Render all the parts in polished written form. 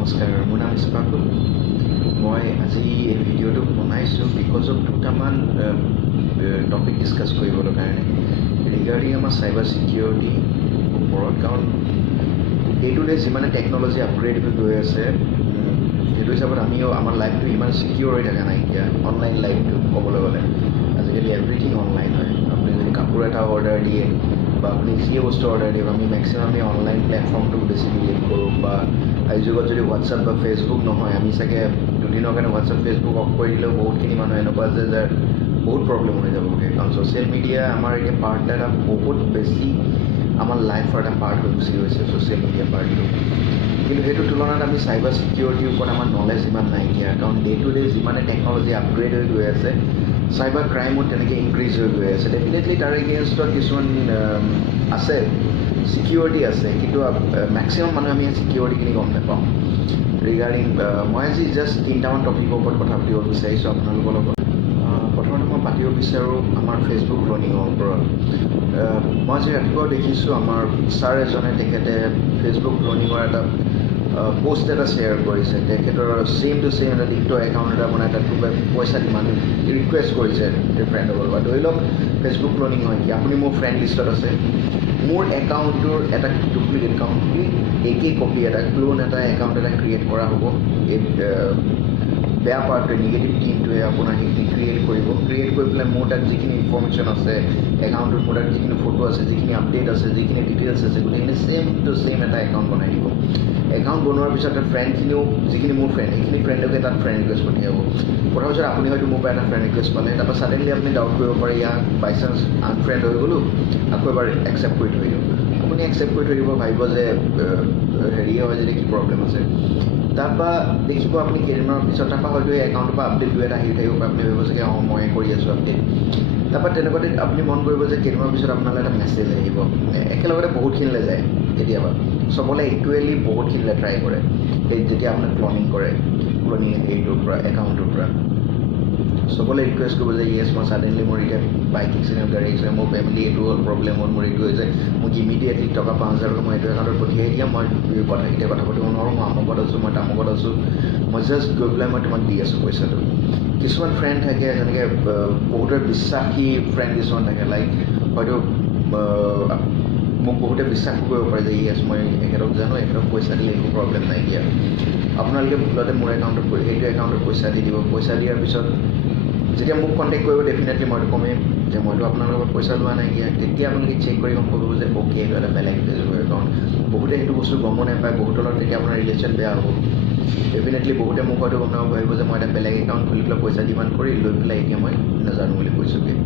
নমস্কাৰ, মোৰ নাম ইছফাকুল। মই আজি এই ভিডিঅ'টো বনাইছোঁ বিকজ অফ দুটামান টপিক ডিছকাছ কৰিবলৈ কাৰণে ৰিগাৰ্ডিং আমাৰ চাইবাৰ ছিকিউৰিটি ওপৰত। কাৰণ ডে টু ডে যিমানে টেকন'লজি আপগ্ৰেড হৈ গৈ আছে, সেইটো হিচাপত আমিও আমাৰ লাইফটো ইমান ছিকিউৰ হৈ থকা নাই। এতিয়া অনলাইন লাইফটো ক'বলৈ গ'লে আজিকালি এভৰিথিং অনলাইন হয়। আপুনি যদি কাপোৰ এটা অৰ্ডাৰ দিয়ে বা আপুনি যিয়ে বস্তু অৰ্ডাৰ দিয়ে, আমি মেক্সিমাম আমি অনলাইন প্লেটফৰ্মটো বেছি বিলিভ কৰোঁ। বা আজিৰ যুগত যদি হোৱাটছআপ বা ফেচবুক নহয়, আমি চাগে দুদিনৰ কাৰণে হোৱাটছআপ ফেচবুক অফ কৰি দিলেও বহুতখিনি মানুহ এনেকুৱা আছে যে বহুত প্ৰব্লেম হৈ যাবগৈ। কাৰণ ছ'চিয়েল মিডিয়া আমাৰ এতিয়া পাৰ্ট এটা বহুত বেছি আমাৰ লাইফৰ এটা পাৰ্ট হৈ গুচি গৈছে ছ'চিয়েল মিডিয়া পাৰ্টটো। কিন্তু সেইটো তুলনাত আমি চাইবাৰ ছিকিউৰিটিৰ ওপৰত আমাৰ নলেজ ইমান নাইকিয়া। কাৰণ ডে টু ডে যিমানে টেকন'লজি আপগ্ৰেড হৈ গৈ আছে, চাইবাৰ ক্ৰাইমো তেনেকৈ ইনক্ৰিজ হৈ গৈ আছে। ডেফিনেটলি তাৰ এগেইনষ্টত কিছুমান আছে, ছিকিউৰিটি আছে, কিন্তু মেক্সিমাম মানুহে আমি ছিকিউৰিটিখিনি গম নাপাওঁ। ৰিগাৰ্ডিং মই আজি জাষ্ট তিনিটামান টপিকৰ ওপৰত কথা পাতিব বিচাৰিছোঁ আপোনালোকৰ লগত। প্ৰথমতে মই পাতিব বিচাৰোঁ আমাৰ ফেচবুক ক্লনিঙৰ ওপৰত। মই আজি ৰাতিপুৱা দেখিছোঁ আমাৰ ছাৰ এজনে তেখেতে ফেচবুক ক্লনিঙৰ এটা পোষ্ট এটা শ্বেয়াৰ কৰিছে। তেখেতৰ ছেইম টু ছেইম এটা লিংকৰ একাউণ্ট এটা বনাই তাত পইচা দি মানুহ ৰিকুৱেষ্ট কৰিছে ফ্ৰেণ্ডসকল। বা ধৰি লওক ফেচবুক ক্লনিং হয় কি, আপুনি মোৰ ফ্ৰেণ্ড লিষ্টত আছে, মোৰ একাউণ্টটোৰ এটা ডুপ্লিকেট একাউণ্ট, একেই কপি এটা ক্লোন এটা একাউণ্ট এটা ক্ৰিয়েট কৰা হ'ব। এই বেয়া পাৰ্টটোৱে, নিগেটিভ টিমটোৱে আপোনাৰ সেইখিনি ক্ৰিয়েট কৰি পেলাই মোৰ তাত যিখিনি ইনফৰ্মেশ্যন আছে একাউণ্টটোত, মোৰ তাত যিখিনি ফটো আছে, যিখিনি আপডেট আছে, যিখিনি ডিটেইলছ আছে, গোটেইখিনি ছেইম টু ছেইম এটা একাউণ্ট বনাই দিব। একাউণ্ট বনোৱাৰ পিছত ফ্ৰেণ্ডখিনিও, যিখিনি মোৰ ফ্ৰেণ্ড, সেইখিনি ফ্ৰেণ্ডকে তাত ফ্ৰেণ্ড ৰিকুৱেষ্ট পঠিয়াব। পঠাৰ পিছত আপুনি হয়তো মোৰ পৰা এটা ফ্ৰেণ্ড ৰিকুৱেষ্ট পালে, তাৰপৰা ছাডেনলি আপুনি ডাউট কৰিব পাৰে, ইয়াক বাই চান্স আনফ্ৰেণ্ড হৈ গ'লোঁ, আকৌ এবাৰ একচেপ্ট কৰি থৈ দিওঁ। আপুনি একচেপ্ট কৰি থৈ দিব, ভাবিব যে হেৰিয়ে হয় যদি কি প্ৰব্লেম আছে। তাৰপৰা দেখিব আপুনি কেইদিনমানৰ পিছত, তাৰপৰা হয়তো এই একাউণ্টৰ পৰা আপডেট দুই এটা আহি থাকিব পাৰে। আপুনি ভাবিব চাগে মই কৰি আছোঁ আপডেট। তাৰপৰা তেনেকুৱাতে আপুনি মন কৰিব যে কেইদিনমানৰ পিছত আপোনালৈ এটা মেছেজ আহিব। একেলগতে বহুতখিনিলৈ যায় কেতিয়াবা, চবলৈ ইকুৱেলি বহুতখিনিলৈ ট্ৰাই কৰে সেই যেতিয়া আপোনাক ক্লনিং কৰে, ক্লনিং হেৰিটোৰ পৰা, একাউণ্টটোৰ পৰা চবলৈ ৰিকুৱেষ্ট কৰিব যে য়েছ মই ছাডেনলি মোৰ এতিয়া বাইক এক্সিডেণ্ট, গাড়ী এক্সিডেণ্ট, মোৰ ফেমিলি এইটো হ'ল, প্ৰব্লেম হ'ল, মোৰ এইটো হৈছে, মোক ইমিডিয়েটলি টকা 5,000 মই এইটো একাউণ্টত পঠিয়াই দিয়া, মই কথাকেইটা কথা পাতিব নোৱাৰোঁ, মই আমুকত আছোঁ, মই তামুকত আছোঁ, মই জাষ্ট গৈ পেলাই মই তোমাক দি আছোঁ পইচাটো। কিছুমান ফ্ৰেণ্ড থাকে যেনেকৈ বহুতে বিশ্বাসী ফ্ৰেণ্ড কিছুমান থাকে, লাইক হয়তো মোক বহুতে বিশ্বাস কৰিব পাৰে যে য়েছ মই এখেতক জানো, এখেতক পইচা দিলে একো প্ৰব্লেম নাইকিয়া, আপোনালোকে ভুলতে মোৰ একাউণ্টত সেইটো একাউণ্টত পইচা দি দিব। পইচা দিয়াৰ পিছত যেতিয়া মোক কণ্টেক্ট কৰিব, ডেফিনেটলি মইতো কমেই যে মইতো আপোনালোকৰ লগত পইচা লোৱা নাইকিয়া। তেতিয়া আপোনালোকে চেক কৰি গম পাব যে অ'কে এইটো এটা বেলেগ ফেচবুক একাউণ্ট। বহুতে সেইটো বস্তু গমো নাপায়, বহুতৰ লগত তেতিয়া আপোনাৰ ৰিলেশ্যন বেয়া হ'ব। ডেফিনেটলি বহুতে মোক হয়তো গম নাপাব, ভাবিব যে মই এটা বেলেগ একাউণ্ট খুলি পেলাই পইচা ডিমাণ্ড কৰি লৈ পেলাই এতিয়া মই নাজানো বুলি কৈছোঁগৈ।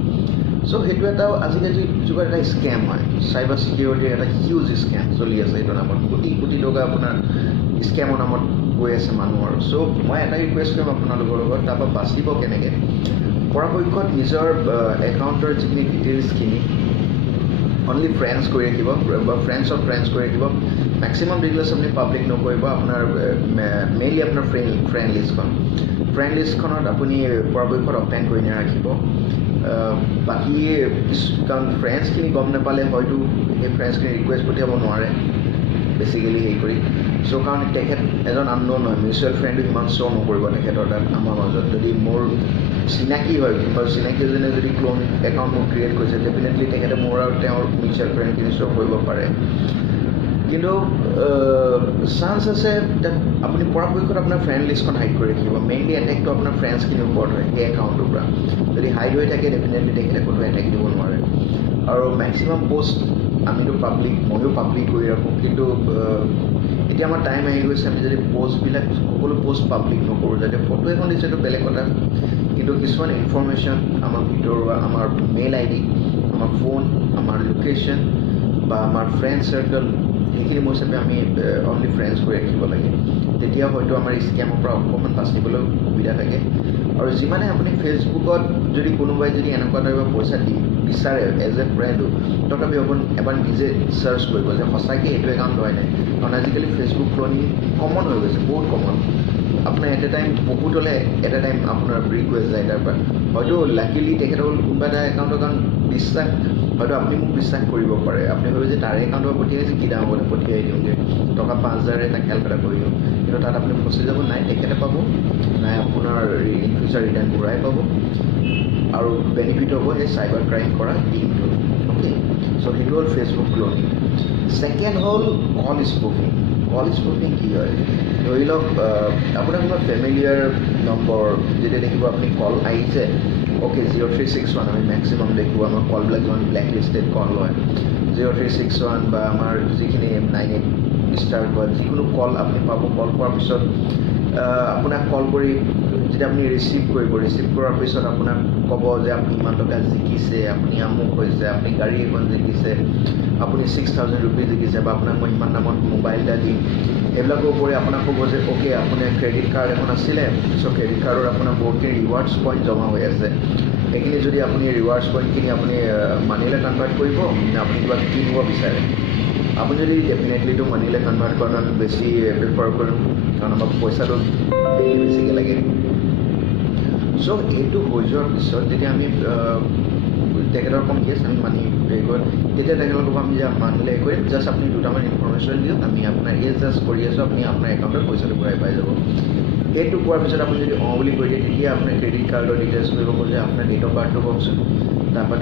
চ' সেইটো এটা আজিকালি যুগত এটা স্কেম হয়, চাইবাৰ ছিকিউৰিটিৰ এটা হিউজ স্কেম চলি আছে। সেইটো নামত কোটি কোটি টকা আপোনাৰ স্কেমৰ নামত গৈ আছে মানুহৰ। চ' মই এটা ৰিকুৱেষ্ট কৰিম আপোনালোকৰ লগত, তাৰপৰা বাচিব কেনেকৈ, পৰাপক্ষত নিজৰ একাউণ্টৰ যিখিনি ডিটেইলছখিনি অনলি ফ্ৰেণ্ডছ কৰি ৰাখিব বা ফ্ৰেণ্ডছ কৰি ৰাখিব। মেক্সিমাম ডিটেইলছ আপুনি পাব্লিক নকৰিব। আপোনাৰ মেইনলি আপোনাৰ ফ্ৰেণ্ড লিষ্টখনত আপুনি পৰাপক্ষত অপেন কৰি নাৰাখিব। বাকী কাৰণ ফ্ৰেণ্ডছখিনি গম নাপালে হয়তো সেই ফ্ৰেণ্ডছখিনি ৰিকুৱেষ্ট পঠিয়াব নোৱাৰে বেচিকেলি হেৰি কৰি। চ' কাৰণ তেখেত এজন আনন'ন হয়, মিউচুৱেল ফ্ৰেণ্ডো ইমান শ্ব' নকৰিব তেখেতৰ তাত আমাৰ মাজত। যদি মোৰ চিনাকি হয়, বা চিনাকি এজনে যদি ক্লোন একাউণ্ট মোক ক্ৰিয়েট কৰিছে, ডেফিনেটলি তেখেতে মোৰ আৰু তেওঁৰ মিউচুৱেল ফ্ৰেণ্ডখিনি শ্ব' কৰিব পাৰে। কিন্তু চান্স আছে তাত আপুনি পৰাপক্ষত আপোনাৰ ফ্ৰেণ্ড লিষ্টখন হাইড কৰি ৰাখিব। মেইনলি এটেকটো আপোনাৰ ফ্ৰেণ্ডছখিনিৰ ওপৰত হয়, সেই একাউণ্টটোৰ পৰা যদি হাইড হৈ থাকে, ডেফিনেটলি তেখেতে ক'তো এটেক দিব নোৱাৰে। আৰু মেক্সিমাম পষ্ট আমিতো পাব্লিক, ময়ো পাব্লিক কৰি ৰাখোঁ। কিন্তু এতিয়া আমাৰ টাইম আহি গৈছে, আমি যদি পষ্টবিলাক সকলো পষ্ট পাব্লিক নকৰোঁ, যাতে ফটো এখন দিছে এইটো বেলেগ কথা, কিন্তু কিছুমান ইনফৰ্মেশ্যন আমাৰ ভিতৰুৱা, আমাৰ মেইল আই ডি, আমাৰ ফোন, আমাৰ লোকেশ্যন বা আমাৰ ফ্ৰেণ্ড চাৰ্কল, সেইখিনি মোৰ হিচাপে আমি অনলি ফ্ৰেণ্ডছ কৰি ৰাখিব লাগে। তেতিয়া হয়তো আমাৰ স্কেমৰ পৰা অকণমান বাচিবলৈ সুবিধা থাকে। আৰু যিমানে আপুনি ফেচবুকত যদি কোনোবাই যদি এনেকুৱা টাইপৰ পইচা বিচাৰে এজ এ ফ্ৰেণ্ডো, তথাপি এবাৰ নিজে চাৰ্চ কৰিব যে সঁচাকৈ এইটো একাউণ্ট হয় নাই। কাৰণ আজিকালি ফেচবুক ক্লনিং কমন হৈ গৈছে, বহুত কমন। আপোনাৰ এট এ টাইম বহুতলৈ আপোনাৰ ৰিকুৱেষ্ট যায় তাৰ পৰা। হয়তো লাকিলি তেখেতসকল কোনোবা এটা একাউণ্টৰ কাৰণ বিশ্বাস হয়তো আপুনি মোক বিশ্বাস কৰিব পাৰে, আপুনি ভাবে যে তাৰে একাউণ্টৰ পঠিয়াইছে কি ডাঙৰ কথা, পঠিয়াই দিওঁগৈ টকা 5,000 এটা কেলকুলেট কৰি দিওঁ, কিন্তু তাত আপুনি ফচি যাব। নাই তেখেতে পাব, নাই আপোনাৰ ইন ফিউচাৰ ৰিটাৰ্ণ ঘূৰাই পাব, আৰু বেনিফিট হ'ব সেই চাইবাৰ ক্ৰাইম কৰা টিমটো। অ'কে, চ' সেইটো হ'ল ফেচবুক ক্লোনিং। ছেকেণ্ড হ'ল কল স্পুফিং। কল স্পুফিং কি হয়, ধৰি লওক আপোনাৰ কিবা ফেমিলিয়াৰ নম্বৰ যেতিয়া দেখিব আপুনি কল আহিছে, অ'কে 0361 আমি মেক্সিমাম দেখোঁ আমাৰ কলবিলাক যিমান ব্লেক লিষ্টেড কল হয়, 0361 বা আমাৰ যিখিনি 98 ষ্টাৰ্ট হয়, যিকোনো কল আপুনি পাব। কল কৰাৰ পিছত আপোনাক কল কৰি যেতিয়া আপুনি ৰিচিভ কৰিব, ৰিচিভ কৰাৰ পিছত আপোনাক ক'ব যে আপুনি ইমান টকা জিকিছে, আপুনি আমুক হৈছে, আপুনি গাড়ী এখন জিকিছে, আপুনি 6,000 ৰুপিজ জিকিছে, বা আপোনাক মই ইমান দামত মোবাইল এটা দিম। এইবিলাকৰ উপৰি আপোনাক ক'ব যে অ'কে আপোনাৰ ক্ৰেডিট কাৰ্ড এখন আছিলে, চ' ক্ৰেডিট কাৰ্ডৰ আপোনাৰ বহুতখিনি ৰিৱাৰ্ডছ পইণ্ট জমা হৈ আছে, সেইখিনি যদি আপুনি ৰিৱাৰ্ডছ পইণ্টখিনি আপুনি মানিলৈ কনভাৰ্ট কৰিব, নে আপুনি কিবা কিনিব বিচাৰে, আপুনি যদি ডেফিনেটলিটো মানিলৈ কনভাৰ্ট কৰাটো আমি বেছি প্ৰিফাৰ কৰিম, কাৰণ আমাক পইচাটো বেছিকৈ লাগে। চ' এইটো হৈ যোৱাৰ পিছত যেতিয়া আমি তেখেতৰ কম কেছ আমি মানি পে' কৰিম, তেতিয়া তেখেতক ক'ব আমি যে মানিলে কৰিম, জাষ্ট আপুনি দুটামান ইনফৰ্মেশ্যন দিয়ক, আমি আপোনাৰ জাষ্ট কৰি আছোঁ, আপুনি আপোনাৰ একাউণ্টত পইচাটো ঘূৰাই পাই যাব। সেইটো পোৱাৰ পিছত আপুনি যদি অঁ বুলি কৈ দিয়ে, তেতিয়া আপোনাৰ ক্ৰেডিট কাৰ্ডৰ ডিটেইলছ কৰিব খোজে, আপোনাৰ ডেট অফ বাৰ্থটো কওকচোন, তাৰপৰা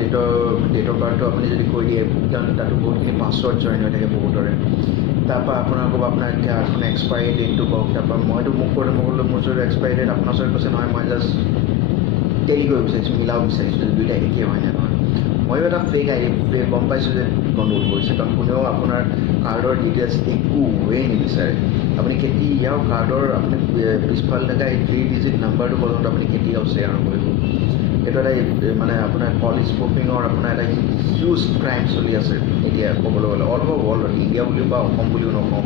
ডেট অফ বাৰ্থটো আপুনি যদি কৈ দিয়ে, কাৰণ তাতো বহুতখিনি পাছৱৰ্ড জইন হৈ থাকে বহুতৰে, তাৰপৰা আপোনাৰ ক'ব আপোনাৰ কাৰ্ডখন এক্সপায়াৰী ডেটটো কওক, তাৰপৰা মইতো মোক ক'লো মোৰ ওচৰত এক্সপায়াৰী ডেট, আপোনাৰ ওচৰত কৈছে নহয় মই জাষ্ট টেলি কৰিব বিচাৰিছোঁ, মিলাব বিচাৰিছোঁ, দুইটা একেই হয় নে নহয়। ময়ো এটা ফেক গম পাইছোঁ যে গণ্ডগোল কৰিছে, কাৰণ কোনেও আপোনাৰ কাৰ্ডৰ ডিটেইলছ একোৱেই নিবিচাৰে। আপুনি কেতিয়াও কাৰ্ডৰ আপুনি পিছফালে থকা এই 3 ডিজিট নাম্বাৰটো পৰ্যন্ত আপুনি কেতিয়াও শ্বেয়াৰ নকৰিব। এইটো এটা মানে আপোনাৰ কল স্পুফিঙৰ আপোনাৰ এটা হিউজ ক্ৰাইম চলি আছে এতিয়া ক'বলৈ গ'লে, অল অভাৰ ৱৰ্ল্ড, ইণ্ডিয়া বুলিও বা অসম বুলিও নকওঁ,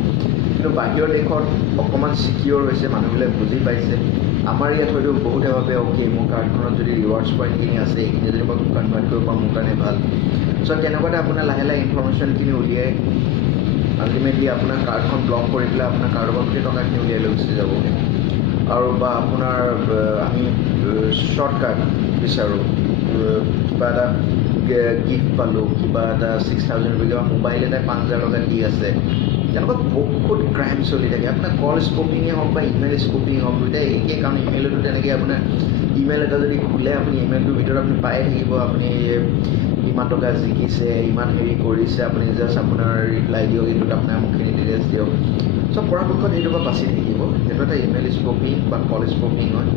কিন্তু বাহিৰৰ দেশত অকণমান ছিকিউৰ হৈছে, মানুহবিলাক বুজি পাইছে। আমাৰ ইয়াত হয়তো বহুতে ভাবে অ'কে মোৰ কাৰ্ডখনত যদি ৰিৱাৰ্ডছ পইণ্টখিনি আছে, এইখিনি যদি মই কনভাৰ্ট কৰিব পাৰোঁ মোৰ কাৰণে ভাল। চ' তেনেকুৱাতে আপোনাৰ লাহে লাহে ইনফৰ্মেশ্যনখিনি উলিয়াই আল্টিমেটলি আপোনাৰ কাৰ্ডখন ব্লক কৰি পেলাই আপোনাৰ কাৰ্ডৰ পৰা গোটেই টকাখিনি উলিয়াই লৈ গুচি যাবগৈ। আৰু বা আপোনাৰ আমি শ্বৰ্টকাট বিচাৰোঁ, কিবা এটা গিফ্ট পালোঁ, কিবা এটা 6,000 ৰুপিজ, কিবা মোবাইল এটাই 5,000 টকা দি আছে, তেনেকুৱা বহুত ক্ৰাইম চলি থাকে। আপোনাৰ কল স্পুফিঙে হওক বা ইমেইল স্পুফিং হওক, দুইটাই একেই, কাৰণ ইমেইলতো তেনেকৈ আপোনাৰ ইমেইল এটা যদি খোলে, আপুনি ইমেইলটোৰ ভিতৰত আপুনি পায়ে থাকিব আপুনি ইমান টকা জিকিছে, ইমান হেৰি কৰিছে, আপুনি জাষ্ট আপোনাৰ ৰিপ্লাই দিয়ক, এইটোত আপোনাৰ মুখখিনি ডিটেইলছ দিয়ক। চ' পৰাপক্ষত সেইটোৰ পৰা বাচি থাকিব, সেইটো এটা ইমেইল স্পুফিং বা কল স্পুফিং হয়।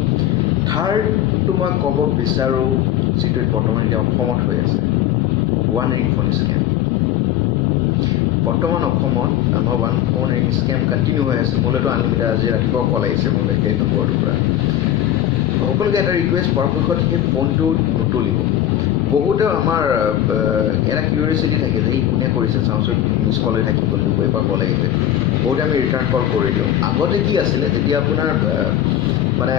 থাৰ্ডটো মই ক'ব বিচাৰোঁ, যিটো বৰ্তমান এতিয়া অসমত হৈ আছে, ওৱান ৰিং ফোন স্কেম। বৰ্তমান অসমত আমাৰ one phone ring scam continue হৈ আছে। মোলৈতো আনলিমিটেড আজি ৰাতিপুৱা কল আহিছে মোলৈ সেই নম্বৰটোৰ পৰা। সকলোকে এটা ৰিকুৱেষ্ট, পৰাপক্ষত সেই ফোনটো নতুলিব। বহুতে আমাৰ এটা কিউৰিয়চিটি থাকে যে ই কোনে কৰিছে চাওঁচোন, মিছ কল হৈ থাকি গ'ল, দুবৰীৰ পৰা কল আহিছে, বহুতে আমি ৰিটাৰ্ণ কল কৰি দিওঁ। আগতে কি আছিলে, যেতিয়া আপোনাৰ মানে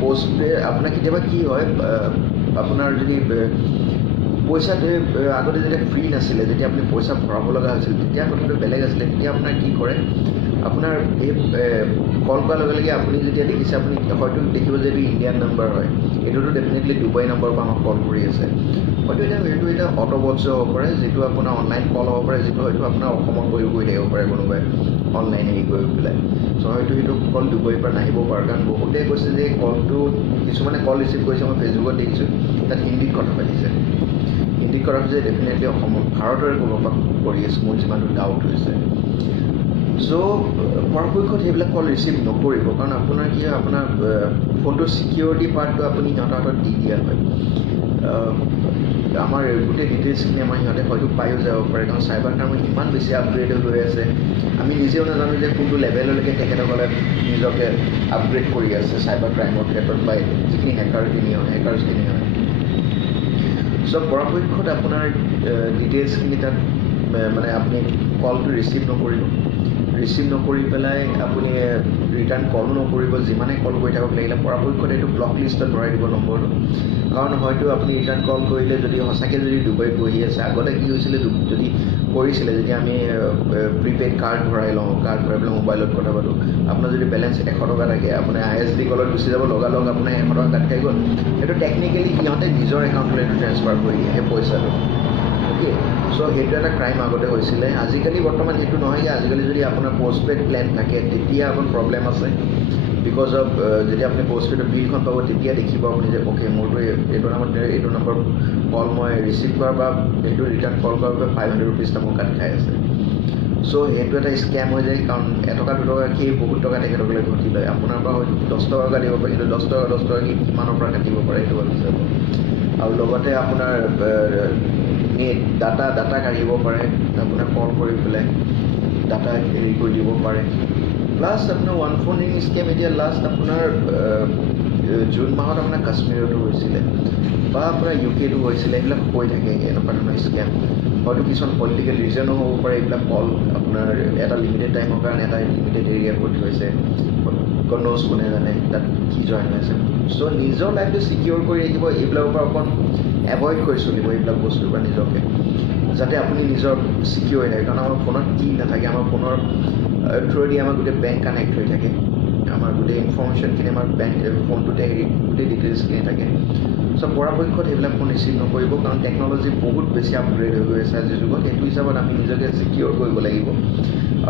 পষ্টপে আপোনাৰ কেতিয়াবা কি হয়, আপোনাৰ যদি পইচা আগতে যেতিয়া ফ্ৰী নাছিলে, যেতিয়া আপুনি পইচা ভৰাব লগা হৈছিল, তেতিয়া কথাটো বেলেগ আছিলে। তেতিয়া আপোনাৰ কি কৰে, আপোনাৰ এই কল কৰাৰ লগে লগে আপুনি যেতিয়া দেখিছে, আপুনি হয়তো দেখিব যে এইটো ইণ্ডিয়ান নাম্বাৰ হয়, এইটোতো ডেফিনেটলি ডুবাই নম্বৰৰ পৰা আমাক কল কৰি আছে। হয়তো এইটো এটা অট'বটছ হ'ব পাৰে, যিটো আপোনাৰ অনলাইন কল হ'ব পাৰে, যিটো হয়তো আপোনাৰ অসমত গৈ থাকিব পাৰে কোনোবাই অনলাইন হেৰি কৰি পেলাই। চ' হয়তো সেইটো কল ডুবাইৰ পৰা নাহিব পাৰে, কাৰণ বহুতেই কৈছে যে কলটো, কিছুমানে কল ৰিচিভ কৰিছে, মই ফেচবুকত দেখিছোঁ, তাত হিন্দীত কথা পাতিছে। হিন্দীত কথা পাতিছে, ডেফিনেটলি অসমত ভাৰতৰে ক'ৰবাৰ পৰা কৰি আছে, মোৰ যিমানটো ডাউট হৈছে। চ' পৰাপক্ষত সেইবিলাক কল ৰিচিভ নকৰিব, কাৰণ আপোনাৰ কি হয়, আপোনাৰ ফোনটোৰ ছিকিউৰিটি পাৰ্টটো আপুনি সিহঁতৰ হাতত দি দিয়া হয়। আমাৰ গোটেই ডিটেইলছখিনি আমাৰ সিহঁতে হয়তো পায়ো যাব পাৰে, কাৰণ চাইবাৰ ক্ৰাইম ইমান বেছি আপগ্ৰেড হৈ আছে, আমি নিজেও নাজানো যে কোনটো লেভেললৈকে তেখেতসকলে নিজকে আপগ্ৰেড কৰি আছে চাইবাৰ ক্ৰাইমৰ ক্ষেত্ৰত, বা যিখিনি হেকাৰখিনি হয়। চ' পৰাপক্ষত আপোনাৰ ডিটেইলছখিনি তাত মানে আপুনি কলটো ৰিচিভ নকৰি পেলাই আপুনি ৰিটাৰ্ণ কলো নকৰিব যিমানে কল কৰি থাকক লাগিলে পৰাপক্ষত এইটো ব্লক লিষ্টত ভৰাই দিব নম্বৰটো কাৰণ হয়তো আপুনি ৰিটাৰ্ণ কল কৰিলে যদি সঁচাকৈ যদি ডুবাইত বহি আছে আগতে কি হৈছিলে যদি কৰিছিলে যেতিয়া আমি প্ৰিপেইড কাৰ্ড ভৰাই পেলাই মোবাইলত কথা পাতোঁ আপোনাৰ যদি বেলেঞ্চ 100 টকা থাকে আপোনাৰ ISD কলত গুচি যাব লগালগ আপোনাৰ 100 টকা কাট খাই গ'ল সেইটো টেকনিকেলি সিহঁতে নিজৰ একাউণ্টলৈ এইটো ট্ৰেন্সফাৰ কৰি দিয়ে সেই পইচাটো অ'কে চ' সেইটো এটা ক্ৰাইম আগতে হৈছিলে আজিকালি বৰ্তমান সেইটো নহয় আজিকালি যদি আপোনাৰ পষ্টপেইড প্লেন থাকে তেতিয়া আপোনাৰ প্ৰব্লেম আছে বিকজ অফ যেতিয়া আপুনি পষ্টপেইডৰ বিলখন পাব তেতিয়া দেখিব আপুনি যে অ'কে মোৰতো এইটো নম্বৰ কল মই ৰিচিভ কৰাৰ বা এইটো ৰিটাৰ্ণ কল কৰাৰ বাবে 500 rupees মোৰ কাট খাই আছে চ' সেইটো এটা স্কেম হৈ যায় কাৰণ 1 টকা 2 টকা কি বহুত টকা তেখেতসকলে ঘটি লয় আপোনাৰ পৰা হয়তো 10 টকা কাটিব পাৰে কিন্তু 10 টকা কি কিমানৰ পৰা কাটিব পাৰে সেইটো ভাবি চাব আৰু লগতে আপোনাৰ নেট ডাটা কাঢ়িব পাৰে আপোনাৰ কল কৰি পেলাই ডাটা হেৰি কৰি দিব পাৰে প্লাছ আপোনাৰ ওৱান ফোন ৰিং স্কেম এতিয়া লাষ্ট আপোনাৰ জুন মাহত আপোনাৰ কাশ্মীৰতো হৈছিলে বা আপোনাৰ UKতো হৈছিলে এইবিলাক হৈ থাকে এনেকুৱা ধৰণৰ স্কেম হয়তো কিছুমান পলিটিকেল ৰিজনো হ'ব পাৰে এইবিলাক কল আপোনাৰ এটা লিমিটেড টাইমৰ কাৰণে এটা লিমিটেড এৰিয়াৰ কৰি থৈছে কন'জ কোনে জানে তাত কি জইন হৈছে চ' নিজৰ লাইফটো ছিকিউৰ কৰি ৰাখিব এইবিলাকৰ পৰা অকণ এভইড কৰি চলিব এইবিলাক বস্তুৰ পৰা নিজকে যাতে আপুনি নিজৰ ছিকিউৰ হৈ থাকে কাৰণ আমাৰ ফোনত কি নাথাকে আমাৰ ফোনৰ থ্ৰুৱেদি আমাৰ গোটেই বেংক কানেক্ট হৈ থাকে আমাৰ গোটেই ইনফৰ্মেশ্যনখিনি আমাৰ বেংক ফোনটোতে গোটেই ডিটেইলছখিনি থাকে চ' পৰাপক্ষত সেইবিলাক ফোন ৰিচিভ নকৰিব কাৰণ টেকন'লজি বহুত বেছি আপগ্ৰেড হৈ গৈ আছে আজিৰ যুগত সেইটো হিচাপত আমি নিজকে ছিকিউৰ কৰিব লাগিব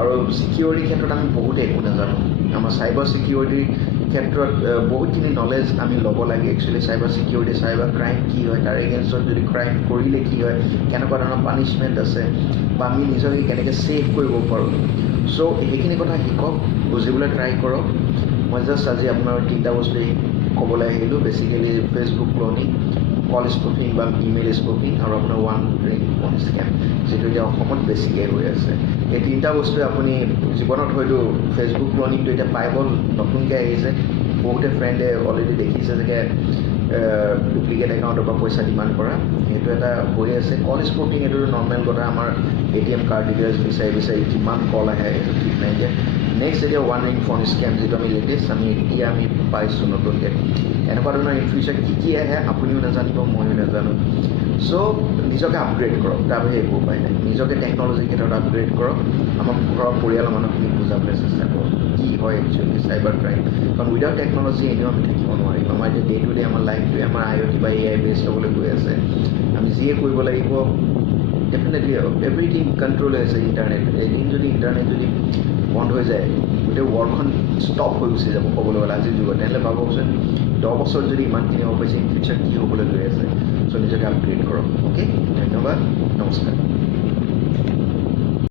আৰু ছিকিউৰিটিৰ ক্ষেত্ৰত আমি বহুতে একো নাজানো আমাৰ চাইবাৰ ছিকিউৰিটিৰ ক্ষেত্ৰত বহুতখিনি নলেজ আমি ল'ব লাগে actually cyber security cyber crime কি হয় তাৰ এগেইনষ্টত যদি ক্ৰাইম কৰিলে কি হয় কেনেকুৱা ধৰণৰ পানিছমেণ্ট আছে বা আমি নিজকে কেনেকৈ ছেভ কৰিব পাৰোঁ চ' সেইখিনি কথা শিকক বুজিবলৈ ট্ৰাই কৰক মই জাষ্ট আজি আপোনাৰ 3টা বস্তুৱেই ক'বলৈ আহিলোঁ বেচিকেলি ফেচবুক ক্লনিং কল স্পুফিং বা ইমেইল স্পুফিং আৰু আপোনাৰ ওৱান ৰিং ফোন স্কেম যিটো এতিয়া অসমত বেছিকৈ হৈ আছে এই 3টা বস্তুৱে আপুনি জীৱনত হয়তো ফেচবুক ক্লনিংটো এতিয়া পাই গ'ল নতুনকৈ আহিছে বহুতে ফ্ৰেণ্ডে অলৰেডি দেখিছে যে ডুপ্লিকেট একাউণ্টৰ পৰা পইচা ডিমাণ্ড কৰা সেইটো এটা হৈ আছে কল স্পুফিং এইটো নৰ্মেল কথা আমাৰ ATM কাৰ্ড ডিটেইলছ বিচাৰি কিমান কল আহে এইটো ঠিক নাই যে নেক্সট এতিয়া ওৱান ৰিং ফোন স্কেম যিটো আমি লেটেষ্ট আমি পাইছোঁ নতুনকৈ এনেকুৱা ধৰণৰ ইন ফিউচাৰ কি আহে আপুনিও নাজানিব ময়ো নাজানো চ' নিজকে আপগ্ৰেড কৰক তাৰ বাহিৰে একো উপায় নাই নিজকে টেকন'লজিৰ ক্ষেত্ৰত আপগ্ৰেড কৰক আমাৰ ঘৰৰ পৰিয়ালৰ মানুহখিনিক বুজাবলৈ চেষ্টা কৰক কি হয় একচুৱেলি চাইবাৰ ক্ৰাইম কাৰণ উইদাউট টেকন'লজি এনেও আমি থাকিব নোৱাৰিম আমাৰ এতিয়া ডে টু ডে আমাৰ লাইফটোৱে আমাৰ IoT বা AI বেছ হ'বলৈ গৈ আছে আমি যিয়ে কৰিব লাগিব ডেফিনেটলি এভৰিথিং কণ্ট্ৰল হৈ আছে ইণ্টাৰনেট এদিন যদি ইণ্টাৰনেট যদি বন্ধ হৈ যায় গোটেই ৱৰ্ল্ডখন ষ্টপ হৈ গুচি যাব ক'বলৈ গ'লে আজিৰ যুগত তেনেহ'লে ভাবকচোন 10 বছৰ যদি ইমানখিনি হ'ব পাৰিছে ইন ফিউচাৰ কি হ'বলৈ গৈ আছে চ' নিজকে আপগ্ৰেড কৰক অ'কে ধন্যবাদ নমস্কাৰ